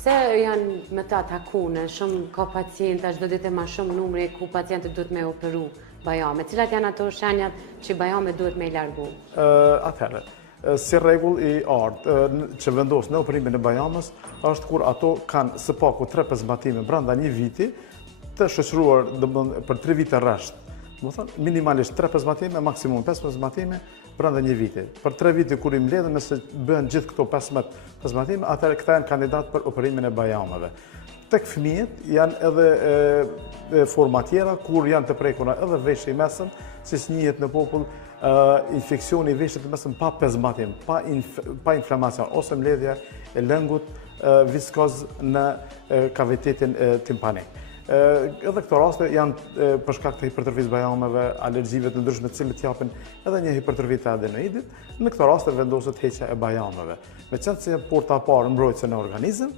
Pse janë me ta takune, shumë ka pacienta, çdo ditë ma shumë numri ku pacientët duhet me operu bajame. Cilat janë ato shenjat që bajame duhet me i largu? Atëherë, si rregull i që vendos në operimin e bajamës është kur ato kanë së paku 3 zbatime brenda një viti, të shoqëruar për 3 vite rresht. Minimalisht 3 zbatime, maksimum 5 zbatime brenda një viti. Për 3 vite kur i mbledhen, nëse bëhen gjithë këto 15 zbatime, atëherë këta janë kandidat për operimin e bajameve. Tek fëmijët janë edhe forma tjera, kur janë të prekura edhe veshë i mesëm, si njihet në popull, infeksioni i veshët i mesëm pa pezmatim, pa inflamacion, ose mbledhja e lëngut viskoz në kavitetin timpanik. Edhe këto raste janë për shkak të hipertrofisë bajameve, alergjive të ndryshme të cilët japin edhe një hipertrofi të adenoidit, në këto raste vendoset heqja e bajameve. Meqenëse porta e parë mbrojtëse në organizëm,